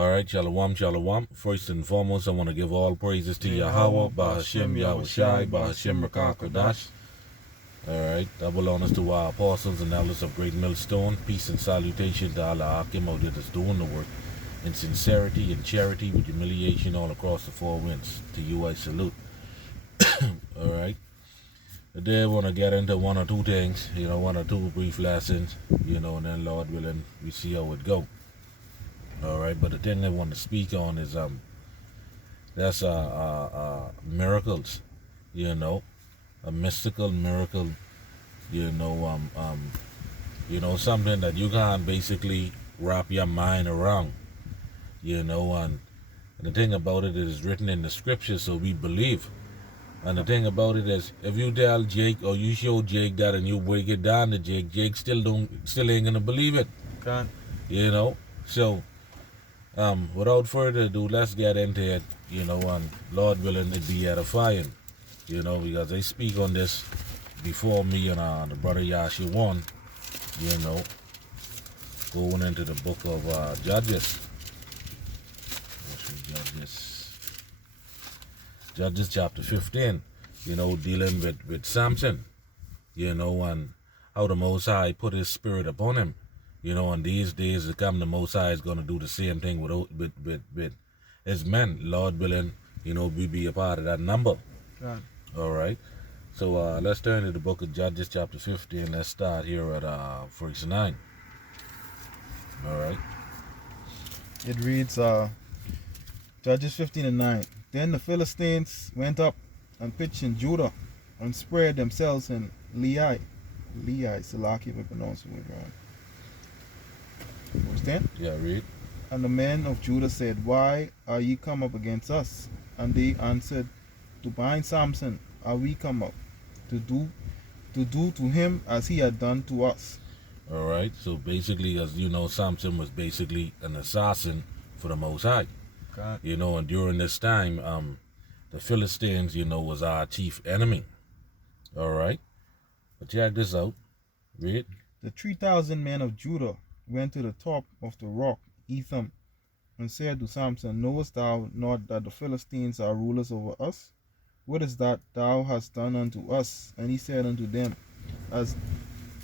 Alright, Shalom, Shalom. First and foremost, I want to give all praises to Yahweh, Bahashem, Yahushai, Bahashem, Rakah, Kodash. Alright, double honors to our apostles and elders of Great Millstone. Peace and salutation to Allah Akim out there that's doing the work in sincerity and charity with humiliation all across the four winds. To you I salute. Alright. Today I want to get into one or two things, one or two brief lessons, and then Lord willing, we see how it go. Alright, but the thing I want to speak on is that's miracles, a mystical miracle, something that you can't basically wrap your mind around, and the thing about it is written in the scriptures, so we believe. And the thing about it is, if you tell Jake or you show Jake that and you break it down to Jake, Jake still ain't gonna believe it. God. So without further ado, let's get into it, and Lord willing, it be edifying, because they speak on this before me and the brother YASHARAHLA, going into the book of Judges. Judges chapter 15, dealing with Samson, and how the Most High put his spirit upon him. And these days to come, the Most High is going to do the same thing with his men. Lord willing, we be a part of that number. God. All right. So let's turn to the book of Judges chapter 15. Let's start here at verse 9. All right. It reads, Judges 15 and 9. Then the Philistines went up and pitched in Judah and spread themselves in Lehi, Salaki, if I pronounce it wrong. Verse 10. Yeah, read. And the men of Judah said, Why are ye come up against us? And they answered, To bind Samson are we come up, to do to him as he had done to us. All right. So basically, as you know, Samson was basically an assassin for the Most High. God. And during this time, the Philistines, was our chief enemy. All right. But check this out. Read. The 3,000 men of Judah went to the top of the rock, Etham, and said to Samson, Knowest thou not that the Philistines are rulers over us? What is that thou hast done unto us? And he said unto them, As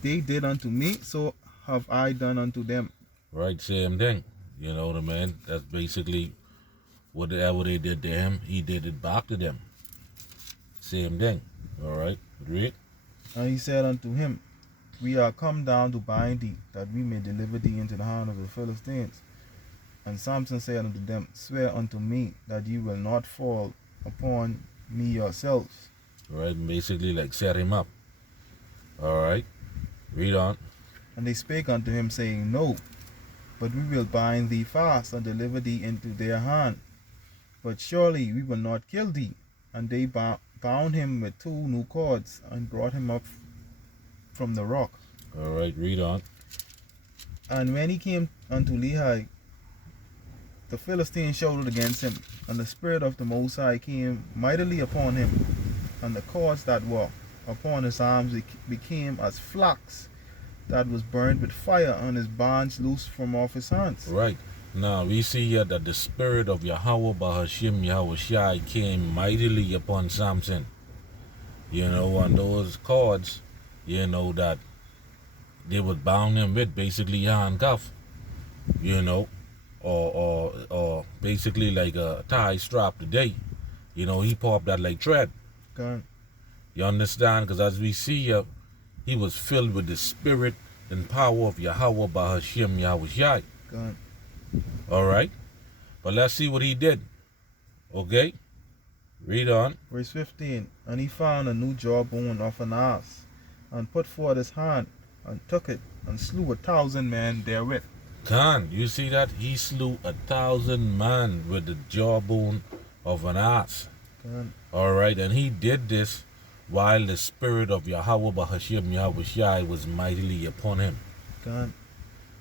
they did unto me, so have I done unto them. Right, same thing. You know what I mean? That's basically whatever they did to him, he did it back to them. Same thing. All right, read. And he said unto him, We are come down to bind thee, that we may deliver thee into the hand of the Philistines. And Samson said unto them, Swear unto me that ye will not fall upon me yourselves. All right, basically like set him up. All right, read on. And they spake unto him, saying, No, but we will bind thee fast and deliver thee into their hand. But surely we will not kill thee. And they bound him with 2 new cords and brought him up from the rock. All right, read on. And when he came unto Lehi, the Philistines shouted against him, and the Spirit of the Most High came mightily upon him, and the cords that were upon his arms became as flax that was burned with fire, and his bands loosed from off his hands. Right. Now we see here that the Spirit of Yahweh Bahashem Yahushai came mightily upon Samson. And those cords, that they would bound him with, basically handcuff, or basically like a tie strap today. He popped that like thread. God. You understand? Because as we see here, he was filled with the Spirit and power of Yahweh Bahashem Yahushai. God. All right, but let's see what he did. Okay, read on. Verse 15. And he found a new jawbone of an ass, and put forth his hand, and took it, and slew 1,000 men therewith. Khan, you see that? He slew 1,000 men with the jawbone of an ass. God. All right, and he did this while the Spirit of Yahweh Bahashem Yahushai was mightily upon him. God.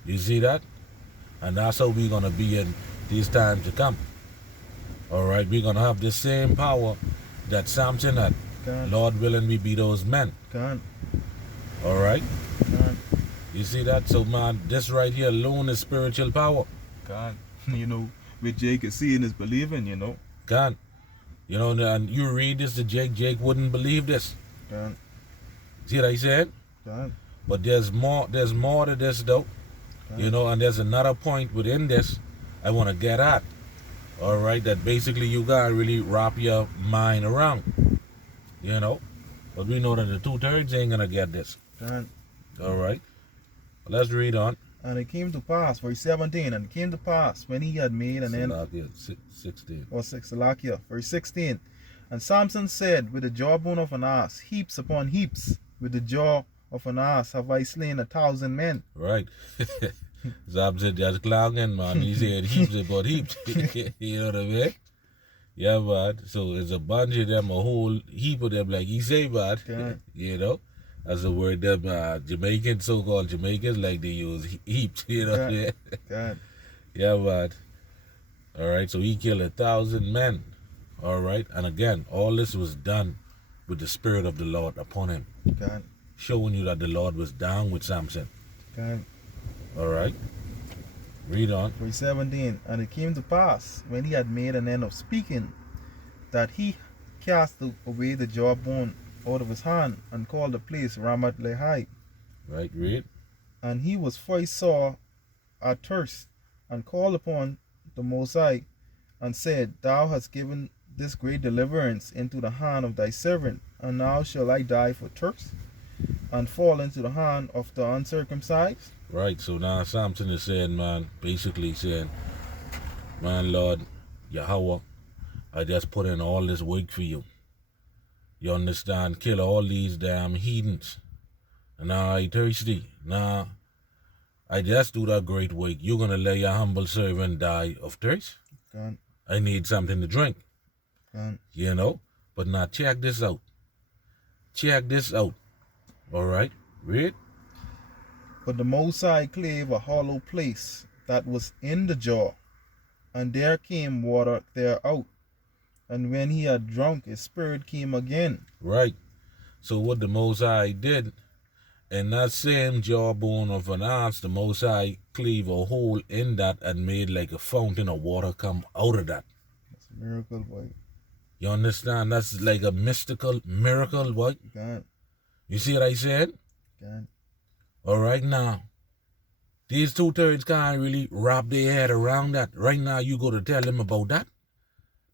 You see that? And that's how we're going to be in these times to come. All right, we're going to have the same power that Samson had. God. Lord willing, we be those men. God. All right? God. You see that? So, man, this right here alone is spiritual power. God. which Jake is seeing is believing, you know. God. You know, and you read this to Jake wouldn't believe this. God. See what I said? God. But there's more to this though. God. You know, and there's another point within this I want to get at. All right, that basically you gotta really wrap your mind around. You know, but we know that the 2/3 ain't gonna get this. God. All right, let's read on. And it came to pass, verse 17, and it came to pass when he had made an end. Salakia, 16. Or Salakia, verse 16. And Samson said, with the jawbone of an ass, heaps upon heaps, with the jaw of an ass have I slain 1,000 men. Right. Zab said just clowning, man. He said heaps about heaps. You know what I mean? Yeah, man. So it's a bunch of them, a whole heap of them, like he say, man. God. You know? That's the word them Jamaican, so-called Jamaicans, like they use heaps, you know what I mean? God. Yeah, man. All right, so he killed 1,000 men. All right, and again, all this was done with the Spirit of the Lord upon him. God. Showing you that the Lord was down with Samson. God. All right. Read on. Verse 17. And it came to pass, when he had made an end of speaking, that he cast away the jawbone out of his hand, and called the place Ramat Lehi. Right, read. And he was first sore athirst, and called upon the Most High, and said, Thou hast given this great deliverance into the hand of thy servant, and now shall I die for thirst, and fall into the hand of the uncircumcised? Right, so now Samson is saying, man, basically saying, man, Lord, Yahweh, I just put in all this work for you. You understand? Kill all these damn heathens. And now I thirsty. Now, I just do that great work. You're going to let your humble servant die of thirst? God. I need something to drink. God. You know? But now check this out. Check this out. All right? Read. But the Most High clave a hollow place that was in the jaw, and there came water thereout. And when he had drunk, his spirit came again. Right. So what the Most High did, in that same jawbone of an ass, the Most High cleave a hole in that and made like a fountain of water come out of that. That's a miracle, boy. You understand? That's like a mystical miracle, boy. God. You see what I said? God. All right, now, these 2/3 can't really wrap their head around that. Right now, you go to tell them about that,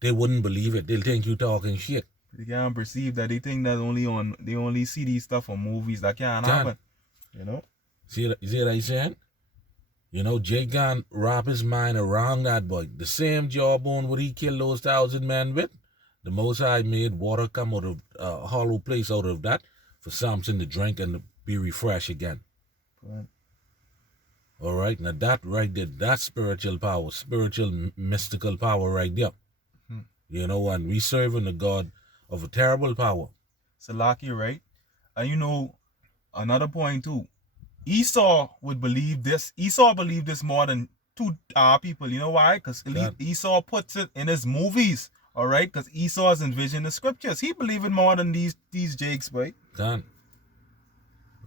they wouldn't believe it. They'll think you talking shit. They can't perceive that. They think that they only see these stuff on movies. That can't happen. You know? See what I saying? You know, Jake can't wrap his mind around that, boy. The same jawbone what he killed those 1,000 men with, the Most High made water come out of a hollow place out of that for Samson to drink and to be refreshed again. Right. All right, now that right there, that's spiritual power, spiritual mystical power right there. You know, and we serving the God of a terrible power. Salakia, right? And you know, another point too. Esau would believe this. Esau believed this more than two people. You know why? Because Esau puts it in his movies. All right, because Esau's envisioned the scriptures. He believed it more than these Jakes, right? Done.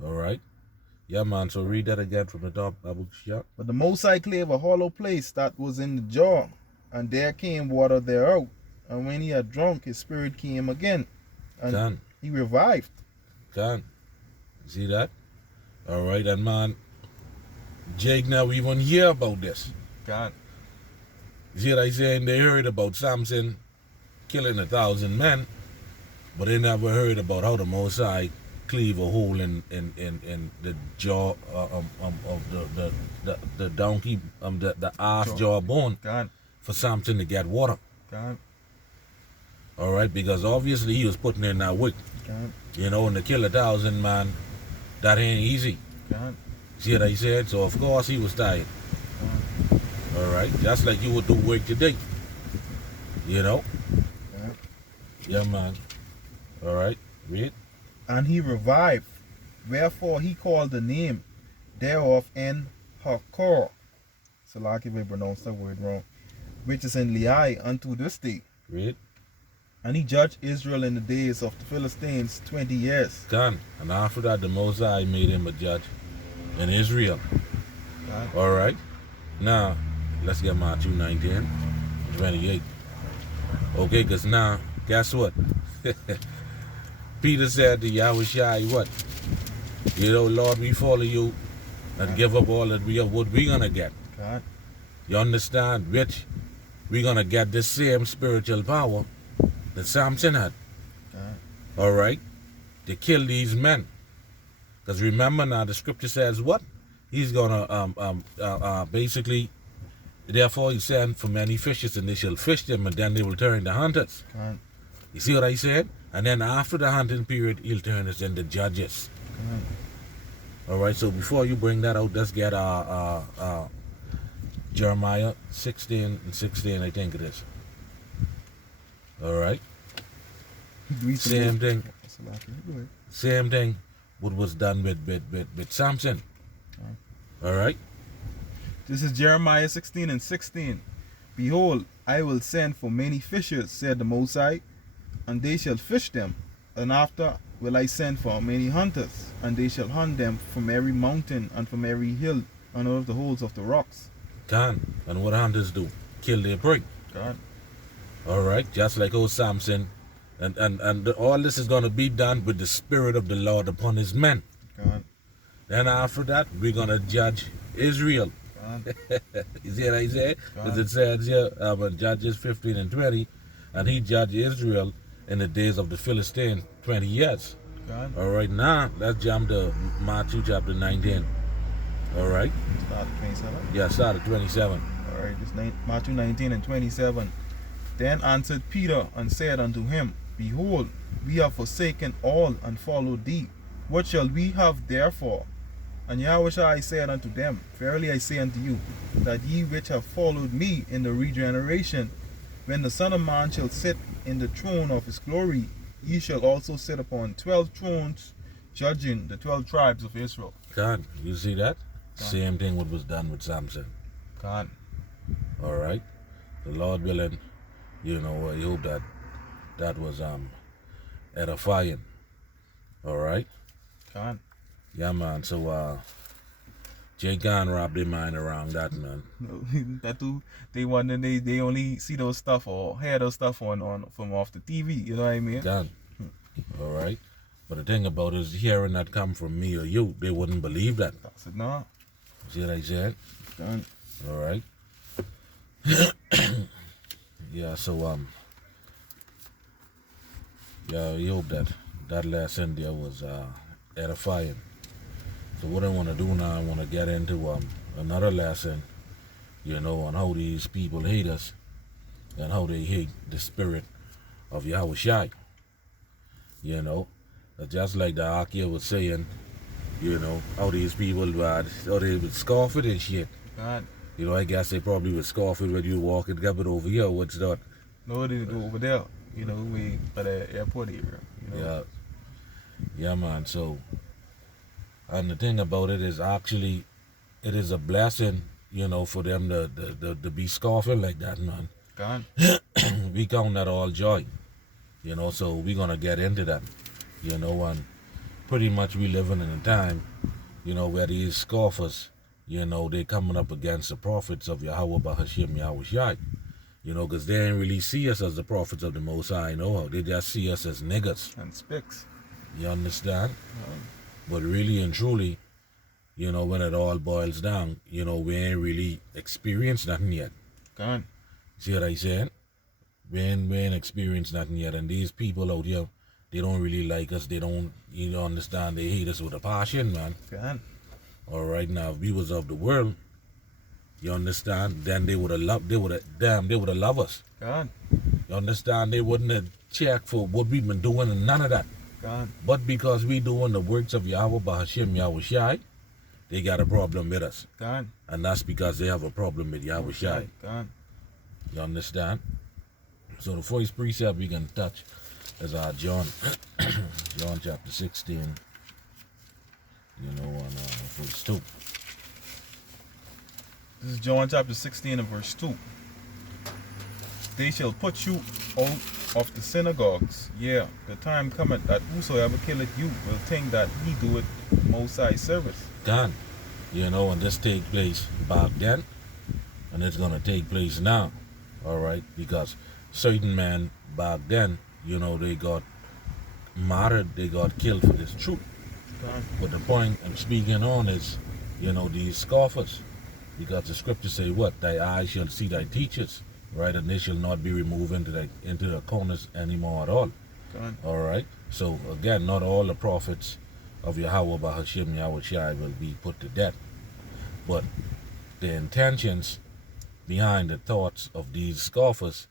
All right. Yeah, man. So read that again from the top, Abu Shia. But the Most High clave a hollow place that was in the jaw, and there came water thereout. And when he had drunk, his spirit came again, and Done. he revived. Done. See that? All right, and man, Jake never even hear about this. God. See what I saying? They heard about Samson killing 1,000 men, but they never heard about how the Most High cleave a hole in the jaw of the donkey, the ass jawbone for Samson to get water. God. All right, because obviously he was putting in that work. God. You know, and to kill 1,000 man, that ain't easy. God. See what I said? So of course he was tired. God. All right, just like you would do work today. You know? God. Yeah, man. All right, read. And he revived, wherefore he called the name thereof En Hakor. So like if I pronounce that word wrong, which is in Lehi unto this day. Read. And he judged Israel in the days of the Philistines 20 years. Done. And after that, the Most High made him a judge in Israel. God. All right. Now, let's get Matthew 19. 28. Okay, because now, guess what? Peter said to Yahushua, what? Lord, we follow you and give up all that we have. What we gonna get? God. You understand? Which we gonna get the same spiritual power that Samson had. God. All right, to kill these men. Because remember now, the scripture says what? He's gonna basically. Therefore, he sent for many fishes, and they shall fish them, and then they will turn to hunters. God. You see what I said? And then after the hunting period, he'll turn us into judges. God. All right. So before you bring that out, let's get Jeremiah 16 and 16, I think it is. All right. Same thing. Same thing. What was done with Samson. All right. This is Jeremiah 16 and 16. Behold, I will send for many fishers, said the Most High, and they shall fish them. And after will I send for many hunters, and they shall hunt them from every mountain and from every hill and out of the holes of the rocks. Can. And what hunters do? Kill their prey. God. All right. Just like old Samson. And all this is going to be done with the Spirit of the Lord upon his men. God. Then after that, we're going to judge Israel. You see what I say? Because it says here, Judges 15 and 20, and he judged Israel in the days of the Philistines 20 years. God. All right, now let's jump to Matthew chapter 19. All right? Start at 27. Yeah, start at 27. All right, this Matthew 19 and 27. Then answered Peter and said unto him, Behold, we have forsaken all and followed thee. What shall we have therefore? And Yahushua said unto them, Verily I say unto you, that ye which have followed me in the regeneration, when the Son of Man shall sit in the throne of his glory, ye shall also sit upon 12 thrones, judging the 12 tribes of Israel. God, you see that? God. Same thing what was done with Samson. God. All right? The Lord willing, I hope that was edifying. All right? God. Yeah, man. So, Jay Gunn robbed their mind around that, man. That too. They only see those stuff or hear those stuff on from off the TV. You know what I mean? Done. All right. But the thing about it is, hearing that come from me or you, they wouldn't believe that. I said no. See what I said? Done. All right. Yeah. So yeah, I hope that lesson there was edifying. So what I want to do now, I want to get into another lesson, on how these people hate us and how they hate the spirit of Yahushua. Just like the Akia was saying, how these people how they would scoff it and shit. God. I guess they probably would scoff it when you walk and get it over here. What's that? No, they do over there. We at the airport area. Yeah. Yeah, man. So, and the thing about it is actually, it is a blessing, for them to be scoffing like that, man. God. We count that all joy, so we're going to get into that, and pretty much we living in a time, where these scoffers, they coming up against the prophets of Yahweh Bahashim Yahushai, because they ain't really see us as the prophets of the Most High, they just see us as niggas. And spicks. You understand? But really and truly, when it all boils down, we ain't really experienced nothing yet. God. See what I said? We ain't experienced nothing yet. And these people out here, they don't really like us. They don't, understand, they hate us with a passion, man. God. All right, now, if we was of the world, you understand, then they would have loved us. God. You understand? They wouldn't have checked for what we've been doing and none of that. God. But because we doing the works of Yahweh Bahashim Yahushai, they got a problem with us. God. And that's because they have a problem with Yahushai. God. You understand? So the first precept we can touch is John chapter 16, on verse 2. This is John chapter 16 and verse 2. They shall put you out of the synagogues. Yeah, the time cometh that whosoever killeth you will think that he doeth Most High service. God, and this take place back then, and it's going to take place now. All right, because certain men back then, they got martyred, they got killed for this truth. God. But the point I'm speaking on is, these scoffers, because the scriptures say what? Thy eyes shall see thy teachers, right? And they shall not be removed into the corners anymore at all. God. All right. So again, not all the prophets of Yahweh Bahashim Yahweh Shai will be put to death, but the intentions behind the thoughts of these scoffers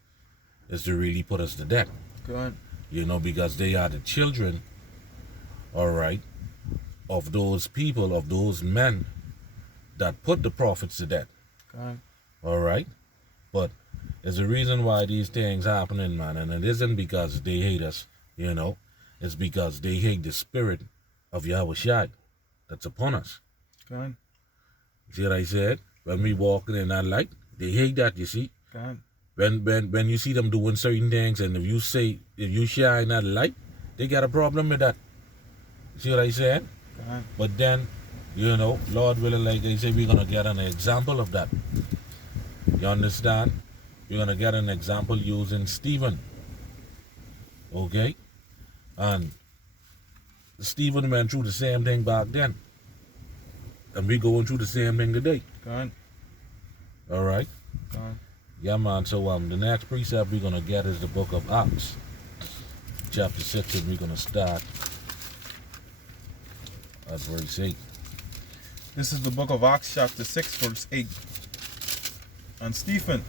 is to really put us to death. God. Because they are the children, all right, of those people, of those men that put the prophets to death. God. All right. But there's a reason why these things happening, man, and it isn't because they hate us, it's because they hate the spirit of Yahweh Shai that's upon us. God. See what I said? When we walking in that light, they hate that, you see. God. When you see them doing certain things, and if you shine that light, they got a problem with that. See what I said? God. But then, Lord willing, like I say, we're gonna get an example of that. You understand? We're gonna get an example using Stephen. Okay? And Stephen went through the same thing back then. And we're going through the same thing today. God. Alright? God. Yeah, man. So the next precept we're gonna get is the book of Acts, chapter 6, and we're gonna start at verse 8. This is the book of Acts, chapter 6, verse 8. And Stephen,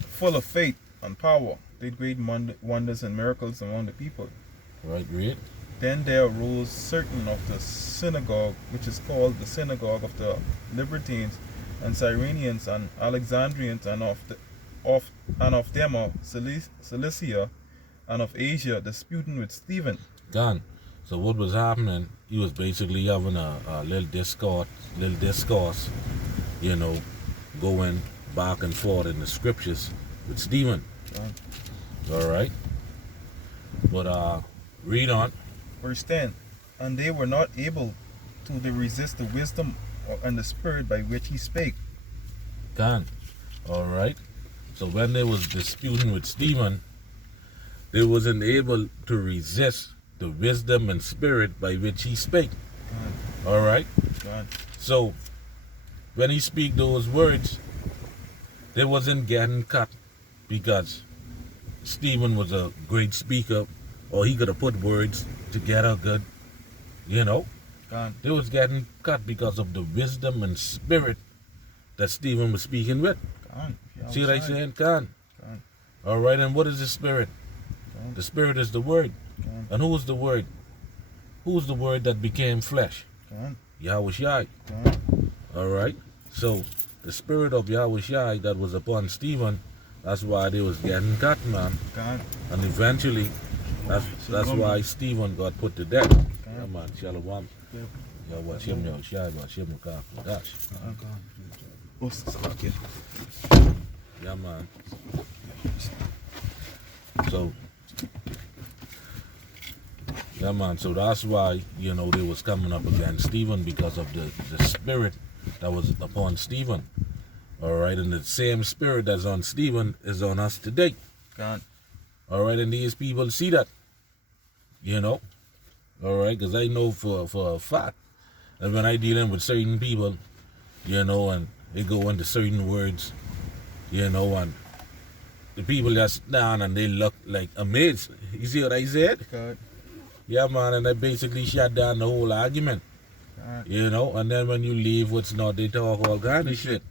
full of faith and power, did great wonders and miracles among the people. Right, read. Then there arose certain of the synagogue, which is called the synagogue of the Libertines, and Cyrenians, and Alexandrians, and of them of Cilicia, and of Asia, disputing with Stephen. Done. So what was happening? He was basically having a little discourse, going back and forth in the scriptures with Stephen. All right. But read on. Verse 10. And they were not able to resist the wisdom and the spirit by which he spake. Done. All right. So when they was disputing with Stephen, they wasn't able to resist the wisdom and spirit by which he spake. All right. So when he speak those words, they wasn't getting cut because Stephen was a great speaker, or he could have put words together good. They was getting cut because of the wisdom and spirit that Stephen was speaking with. See what I saying? All right. And what is the spirit? The spirit is the word. And who is the word? Who is the word that became flesh? Yahweh Shai. All right. So the spirit of Yahweh Shai that was upon Stephen, that's why they was getting cut, man. And eventually, that's why Stephen got put to death. Yeah, man. Shalom. Yahweh Shem Yahweh Shai, Shem Dash. Yeah, man. So, yeah, man. So that's why, they was coming up against Stephen, because of the spirit that was upon Stephen. All right. And the same spirit that's on Stephen is on us today. All right. And these people see that, all right. Because I know for a fact that when I dealing with certain people, and they go into certain words, and the people just down and they look like amazed. You see what I said? Yeah, man, and I basically shut down the whole argument. And then when you leave, what's not, they talk all kind of shit.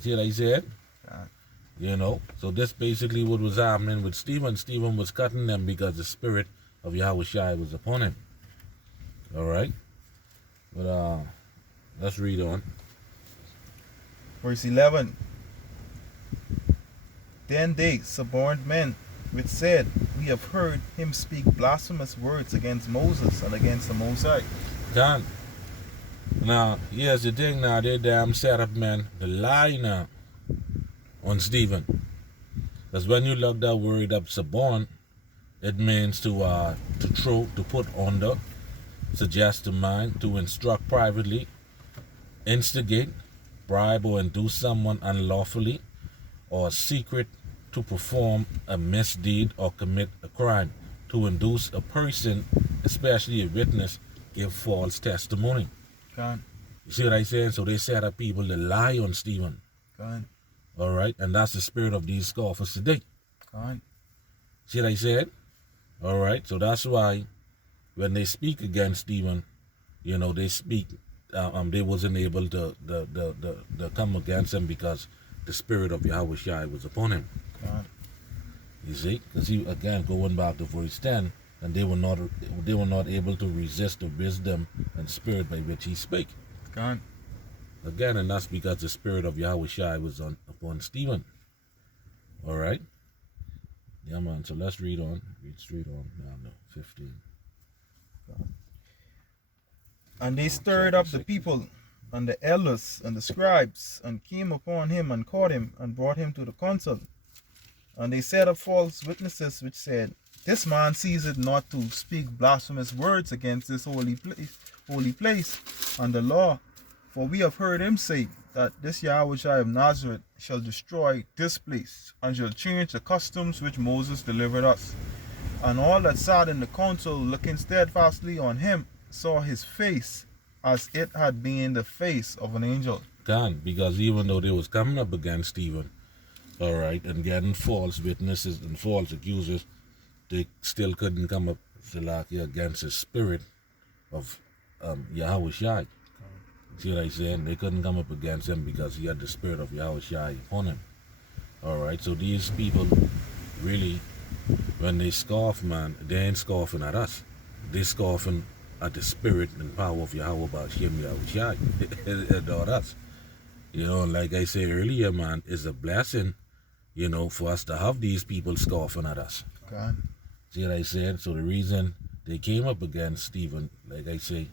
See what I said? So this basically what was happening with Stephen. Stephen was cutting them because the spirit of Yahweh Shai was upon him. All right? But let's read on. Verse 11. Then they, suborned men, which said, We have heard him speak blasphemous words against Moses and against the Most High. Done. Now, here's the thing now, they damn set up, man, the lie now on Stephen. Because when you look that word up, suborn, it means to throw, to put under, suggest to mind, to instruct privately, instigate, bribe or induce someone unlawfully, or a secret to perform a misdeed or commit a crime, to induce a person, especially a witness, give false testimony. Gone. You see what I'm saying? So they set up people to lie on Stephen. Gone. All right? And that's the spirit of these scoffers today. Gone. See what I said? All right? So that's why when they speak against Stephen, you know, they speak, they wasn't able to come against him because the spirit of Yahweh Shai was upon him. Gone. You see? Because he, again, going back to verse 10, and they were not able to resist the wisdom and spirit by which he spake. Gone. Again, and that's because the spirit of Yahweh Shai was upon Stephen. All right? Yeah, man. So let's read on. Read straight on. No, 15. And they stirred up the people and the elders and the scribes, and came upon him and caught him and brought him to the council. And they set up false witnesses which said, This man ceaseth not to speak blasphemous words against this holy place and the law. For we have heard him say that this Yahweh Shai of Nazareth shall destroy this place, and shall change the customs which Moses delivered us. And all that sat in the council, looking steadfastly on him, saw his face as it had been the face of an angel. Gone, because even though they was coming up against Stephen, all right, and getting false witnesses and false accusers, they still couldn't come up against the spirit of Yahweh Shai. See what I'm saying? They couldn't come up against him because he had the spirit of Yahweh Shai upon him. All right, so these people really, when they scoff, man, they ain't scoffing at us. They scoffing at the spirit and power of Yahweh Ba'ashem Yahweh Shai. Not us. You know, like I said earlier, man, it's a blessing, you know, for us to have these people scoffing at us. God. See what I said? So the reason they came up against Stephen, like I say,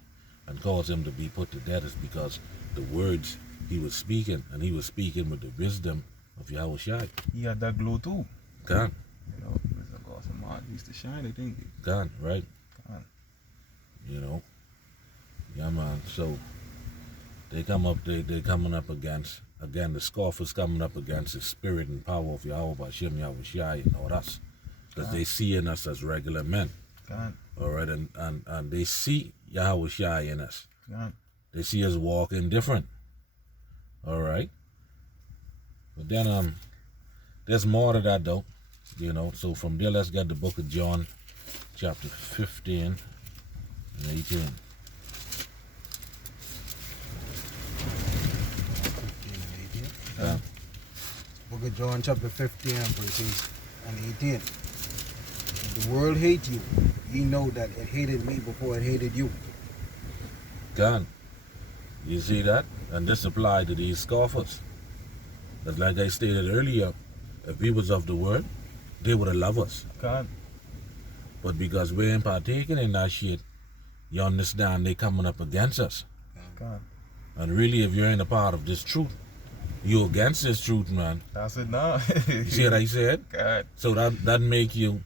and caused him to be put to death is because the words he was speaking, and he was speaking with the wisdom of Yahweh Shai. He had that glow too. God. You know, it's a awesome man. He used to shine, I think. God, right? God. You know? Yeah, man. So they come up, they coming up against, again, the scoffers coming up against the spirit and power of Yahweh Ba'ashem Yahweh Shai and all us. Because they see in us as regular men. God. All right, and they see Yahweh Shai in us. God. They see us walking different. All right. But then there's more to that though. You know, so from there let's get the book of John, chapter 15 and 18. 15 and 18. Yeah. Book of John, chapter 15, verses and 18. If the world hates you, ye know that it hated me before it hated you. God. You see that? And this applied to these scoffers. Because like I stated earlier, if we was of the world, they would have loved us. God. But because we ain't partaking in that shit, you understand they coming up against us. God. And really, if you ain't a part of this truth, you against this truth, man. That's it now. You see what I said? God. So that make you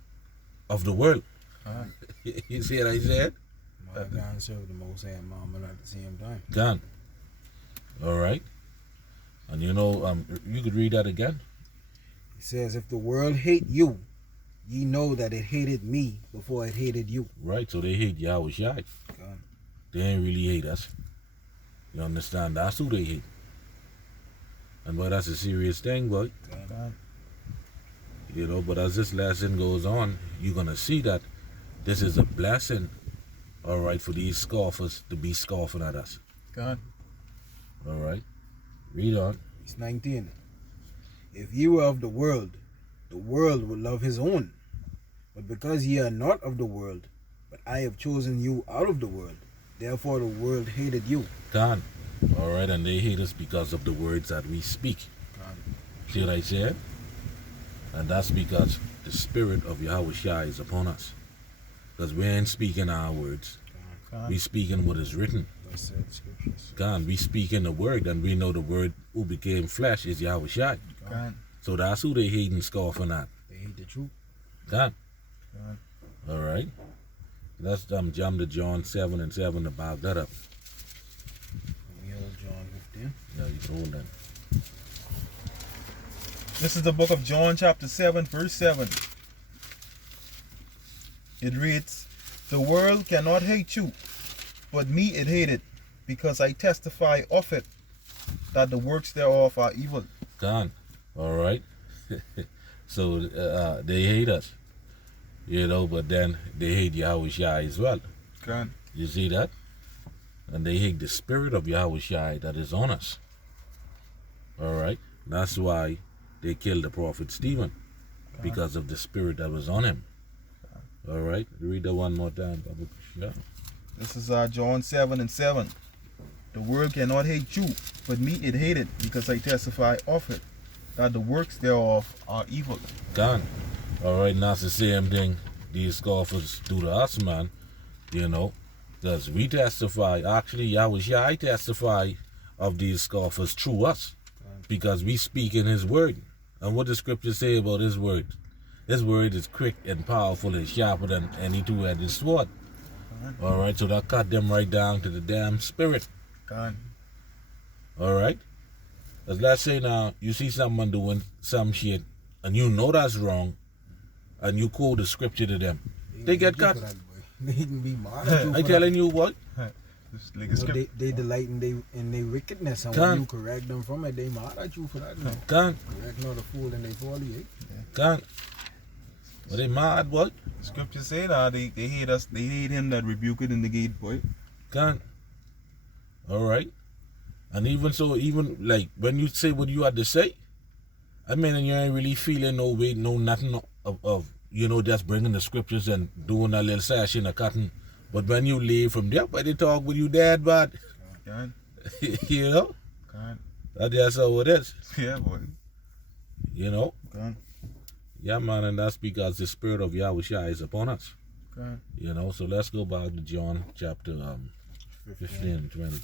of the world. God. You see what I said? My God and serve the Most High and Mammon at the same time. Gone. All right. And you know, you could read that again. He says, if the world hate you, ye know that it hated me before it hated you. Right. So they hate Yahweh Shai. God. They ain't really hate us. You understand? That's who they hate. And boy, that's a serious thing, boy. God. You know, but as this lesson goes on, you're gonna see that this is a blessing, all right, for these scoffers to be scoffing at us. God. All right. Read on. It's 19. If ye were of the world would love his own. But because ye are not of the world, but I have chosen you out of the world, therefore the world hated you. God. All right, and they hate us because of the words that we speak. God. See what I said? And that's because the spirit of Yahweh Shai is upon us. Because we ain't speaking our words. God. We speaking what is written. Thus said the scriptures. God, we speaking the word, and we know the word who became flesh is Yahweh Shai. God. So that's who they hate and scoffing at. They hate the truth. God. God. All right. Let's jump to John 7 and 7 to back that up. We hold John 15. Yeah, you can hold that. This is the book of John chapter 7 verse 7. It reads, "The world cannot hate you, but me it hated, because I testify of it, that the works thereof are evil." Gone. All right. So they hate us, but then they hate Yahweh Shai as well. God. You see that? And they hate the spirit of Yahweh Shai that is on us. All right. That's why they killed the prophet Stephen, because of the spirit that was on him. All right. Read that one more time, Baba. Yeah. This is John 7 and 7. "The world cannot hate you, but me it hated, because I testify of it, that the works thereof are evil." Gone. All right. Now it's the same thing these scoffers do to us, man. Because we testify. Actually, Yahweh Shai testify of these scoffers through us, because we speak in his word. And what the scriptures say about his word? His word is quick and powerful and sharper than any two-edged sword. All right, so that cut them right down to the damn spirit. God. All right? Because let's say now you see someone doing some shit and you know that's wrong, and you quote the scripture to them. They get cut. They can be mad at you. I'm telling you what? They delight in their wickedness, and when you correct them from it, they mad at you for that. Can't. Correct not a fool and they folly, eh? Can't. But they mad, what? Scripture say that they hate us. They hate him that rebuked in the gate, boy. Can't. All right. And even so, even like when you say what you had to say, I mean, and you ain't really feeling no weight, no nothing of just bringing the scriptures and doing a little session of cutting. But when you leave from there, but they talk with you dead, but God. God. That's how it is. Yeah, boy. God. Yeah, man, and that's because the spirit of Yahweh Shai is upon us. God. So let's go back to John chapter 15 and 20.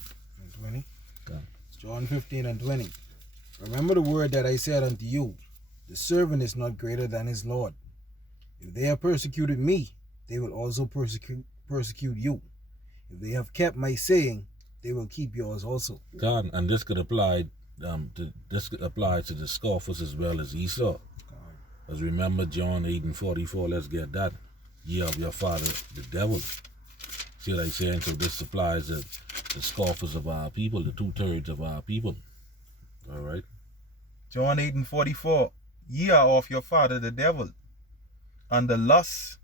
20? God. John 15 and 20. "Remember the word that I said unto you, the servant is not greater than his Lord. If they have persecuted me, they will also persecute you. If they have kept my saying, they will keep yours also." God, and this could apply to the scoffers as well as Esau. Because remember John 8 and 44, let's get that. "Ye of your father the devil." See what I'm saying? So this applies to the scoffers of our people, the 2/3 of our people. All right. John 8 and 44. "Ye are of your father the devil, and the lusts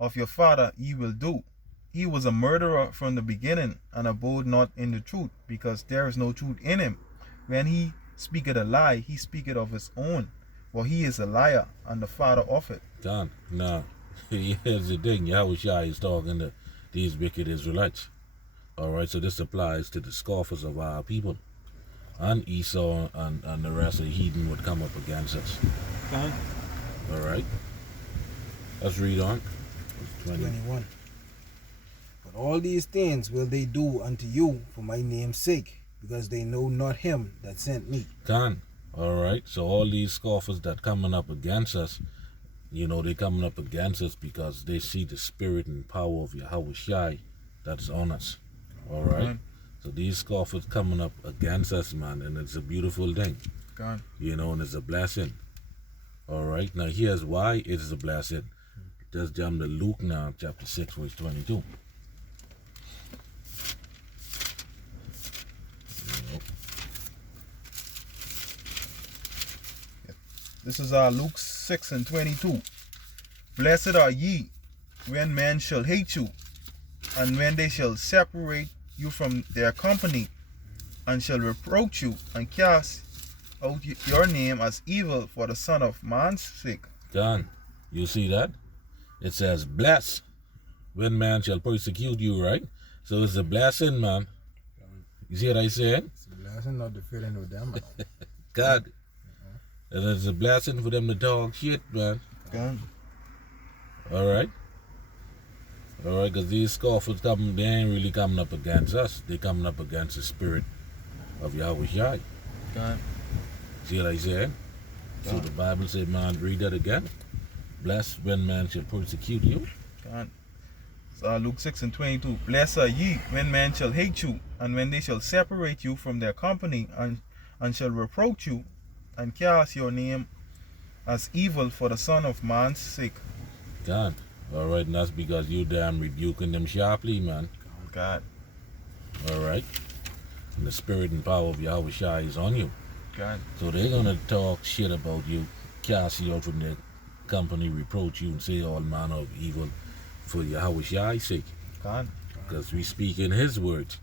of your father ye will do. He was a murderer from the beginning, and abode not in the truth, because there is no truth in him. When he speaketh a lie, he speaketh of his own, for he is a liar, and the father of it." John, now, here's the thing. Yahweh Shai is talking to these wicked Israelites. All right, so this applies to the scoffers of our people. And Esau and the rest of the heathen would come up against us. All right. Let's read on. 21. "But all these things will they do unto you for my name's sake, because they know not him that sent me." All right. So all these scoffers that coming up against us, they coming up against us because they see the spirit and power of Yahweh Shai that's on us. All right. So these scoffers coming up against us, man, and it's a beautiful thing. God. And it's a blessing. All right. Now here's why it is a blessing. Just jump to Luke now, chapter 6, verse 22. This is Luke 6 and 22. "Blessed are ye when men shall hate you, and when they shall separate you from their company, and shall reproach you, and cast out your name as evil for the Son of Man's sake." John, you see that? It says, "Bless when man shall persecute you," right? So it's a blessing, man. You see what I said? It's a blessing, not the feeling of them. God. And it's a blessing for them to talk shit, man. God. All right? All right, because these scoffers, they ain't really coming up against us. They coming up against the spirit of Yahweh Shai. God. See what I said? God. So the Bible said, man, read that again. "Bless when man shall persecute you." God. So Luke 6 and 22. "Blessed are ye when men shall hate you, and when they shall separate you from their company, and shall reproach you, and cast your name as evil for the Son of Man's sake. God. Alright, and that's because you damn rebuking them sharply, man. God. Alright. And the spirit and power of Yahweh Shai is on you. God. So they're gonna talk shit about you, cast you out from their company, reproach you, and say all manner of evil for Yahweh Shai's sake. God. Because we speak in his words.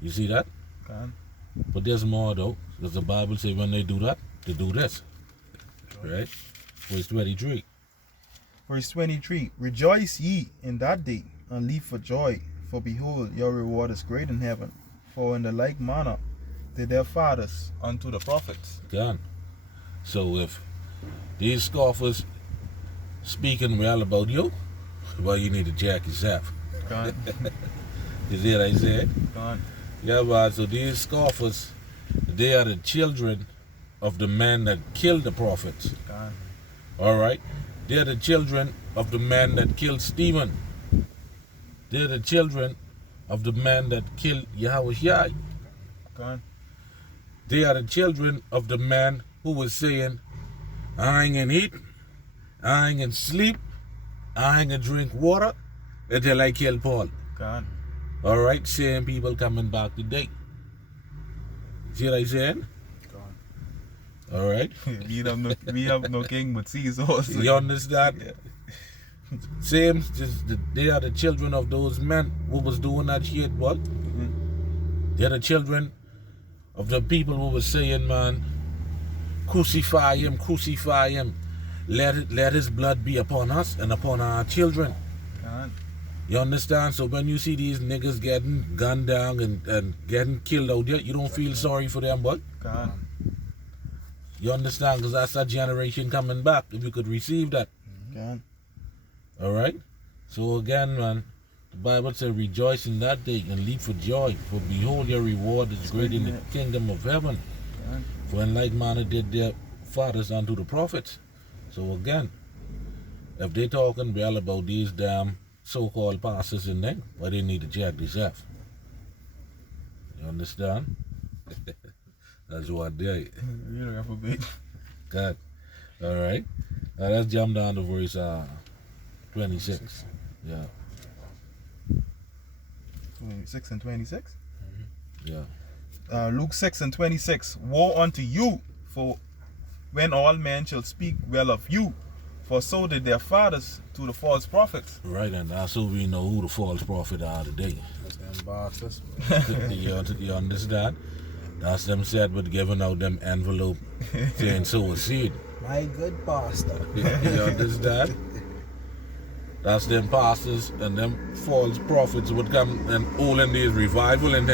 You see that? God. But there's more though. Because the Bible says when they do that, they do this. Right? Verse 23. Verse 23. Rejoice ye in that day, and leap for joy, for behold, your reward is great in heaven. For in the like manner did their fathers unto the prophets. God. So if these scoffers speaking well about you, well, you need to jack yourself. God. You see what I said? God. Yeah, but so these scoffers, they are the children of the man that killed the prophets. God. All right? They're the children of the man that killed Stephen. They're the children of the man that killed Yahweh Shai. God. They are the children of the man who was saying, I ain't gonna eat, I ain't gonna sleep, I ain't gonna drink water until I kill Paul. God. All right? Same people coming back today. See what I said? God. All right? we have no king but Caesar. So. You understand? Yeah. Same, they are the children of those men who was doing that shit, what? They're the children of the people who was saying, man, crucify him, crucify him. Let his blood be upon us and upon our children. God. You understand? So when you see these niggas getting gunned down and getting killed out there, you don't feel sorry for them, but God. you understand? Because that's that generation coming back, if you could receive that. God. All right? So again, man, the Bible says, rejoice in that day and leap for joy, for behold, your reward is great in the kingdom of heaven. God. For in like manner did their fathers unto the prophets. So again, if they talking well about these damn so-called pastors in them, well, they need to check this out. You understand? That's what they. Really have a big. God. All right. Now let's jump down to verse 26. Yeah. 26 and 26. Yeah. Luke 6 and 26. Woe unto you, for when all men shall speak well of you, for so did their fathers to the false prophets. Right, and that's so we know who the false prophet are today. That's them bastards. You understand? That's them said with giving out them envelope saying sow a seed. My good pastor. You understand? That's them pastors and them false prophets would come and all in these revival and